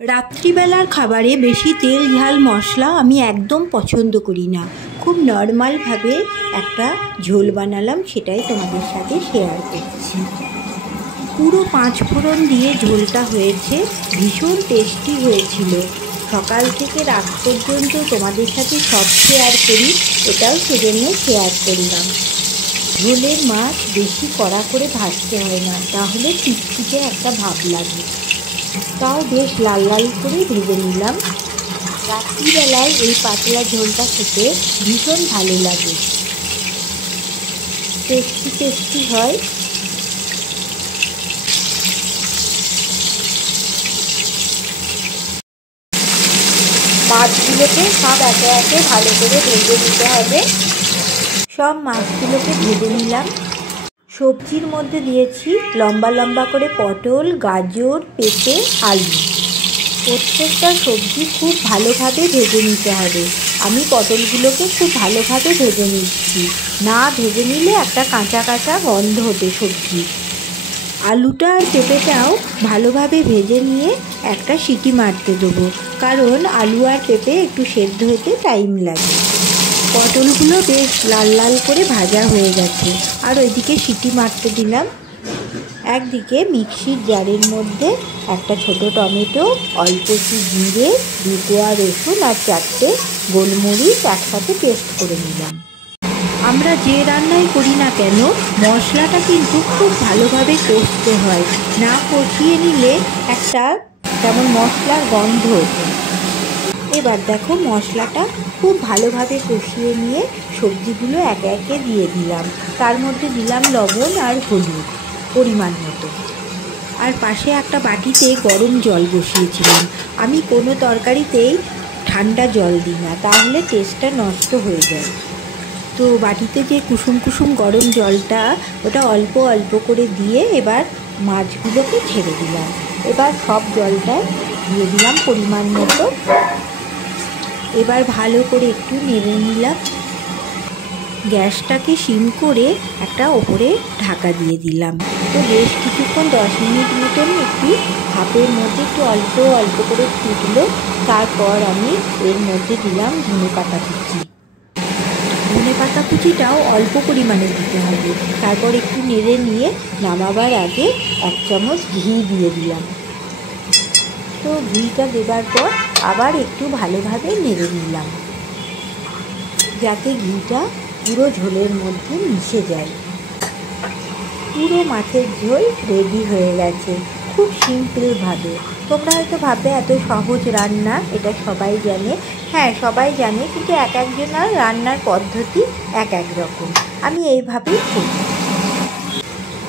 রাত্রিবেলার খাবারে বেশি তেল ঝাল মশলা আমি একদম পছন্দ করি না। খুব নর্মালভাবে একটা ঝোল বানালাম, সেটাই তোমাদের সাথে শেয়ার করছি। পুরো 5 ফোড়ন দিয়ে ঝোলটা হয়েছে, ভীষণ টেস্টি হয়েছিল। সকাল থেকে রাত পর্যন্ত তোমাদের সাথে সব শেয়ার করি, এটাও সেজন্য শেয়ার করলাম। ঝোলের মাছ বেশি কড়া করে ভাজতে হয় না, তাহলে চিটচিটে একটা ভাব লাগে। তাও বেশ লাল লাল করে ভেজে নিলাম। রাত্রিবেলায় এই পাতলা ঝোলটা খেতে ভীষণ ভালো লাগে, টেস্টি টেস্টি হয়। মাছগুলোকে সব একে একে ভালো করে ভেজে নিতে হবে। সব মাছগুলোকে ভেজে নিলাম। সবজির মধ্যে দিয়েছি লম্বা লম্বা করে পটল, গাজর, পেঁপে, আলু। প্রত্যেকটা সবজি খুব ভালোভাবে ভেজে নিতে হবে। আমি পটলগুলোকে খুব ভালোভাবে ভেজে নিচ্ছি, না ভেজে নিলে একটা কাঁচা কাঁচা গন্ধ হতে সবজি। আলুটা আর পেঁপেটাও ভালোভাবে ভেজে নিয়ে একটা সিটি মারতে দেবো, কারণ আলু আর পেঁপে একটু সেদ্ধ হতে টাইম লাগে। পটলগুলো বেশ লাল লাল করে ভাজা হয়ে গেছে, আর ওইদিকে সিটি মারতে দিলাম। একদিকে মিক্সির জারের মধ্যে একটা ছোট টমেটো, অল্প একটু জিরে, 2 কোয়া রসুন আর 4টে গোলমরিচ একসাথে পেস্ট করে নিলাম। আমরা যে রান্নাই করি না কেন, মশলাটা কিন্তু খুব ভালোভাবে কষতে হয়, না কষিয়ে নিলে একটা যেমন মশলার গন্ধ ওঠে। এবার দেখো, মশলাটা খুব ভালোভাবে কষিয়ে নিয়ে সবজিগুলো একে একে দিয়ে দিলাম। তার মধ্যে দিলাম লবণ আর হলুদ পরিমাণ মতো। আর পাশে একটা বাটিতে গরম জল বসিয়েছিলাম। আমি কোনো তরকারিতেই ঠান্ডা জল দিই না, তাহলে টেস্টটা নষ্ট হয়ে যায়। তো বাটিতে যে কুসুম কুসুম গরম জলটা, ওটা অল্প অল্প করে দিয়ে এবার মাছগুলোকে ছেড়ে দিলাম। এবার সব জলটায় দিয়ে দিলাম পরিমাণ মতো। এবার ভালো করে একটু নেড়ে নিলাম। গ্যাসটাকে সিম করে একটা ওপরে ঢাকা দিয়ে দিলাম। তো বেশ কিছুক্ষণ 10 মিনিট মতন একটু ভাপের মধ্যে একটু অল্প অল্প করে ফুটলো। তারপর আমি এর মধ্যে দিলাম ধনেপাতা কুচি। ধনেপাতা কুচিটাও অল্প পরিমাণে দিতে হবে। তারপর একটু নেড়ে নিয়ে নামাবার আগে 1 চামচ ঘি দিয়ে দিলাম। তো ঘিটা দেবার পর আবার একটু ভালোভাবে নেড়ে নিলাম, যাতে ঘিটা পুরো ঝোলের মধ্যে মিশে যায়। পুরো মাছের ঝোল রেডি হয়ে গেছে, খুব সিম্পলভাবে। তোমরা হয়তো ভাববে এত সহজ রান্না, এটা সবাই জানে। হ্যাঁ, সবাই জানে, কিন্তু এক একজনের রান্নার পদ্ধতি এক এক রকম। আমি এইভাবেই করি।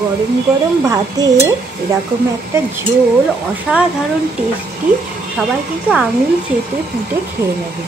গরম গরম ভাতে এরকম একটা ঝোল অসাধারণ টেস্টি। সবাই কিন্তু আঙুল চেপে পুঁটে খেয়ে নেবে।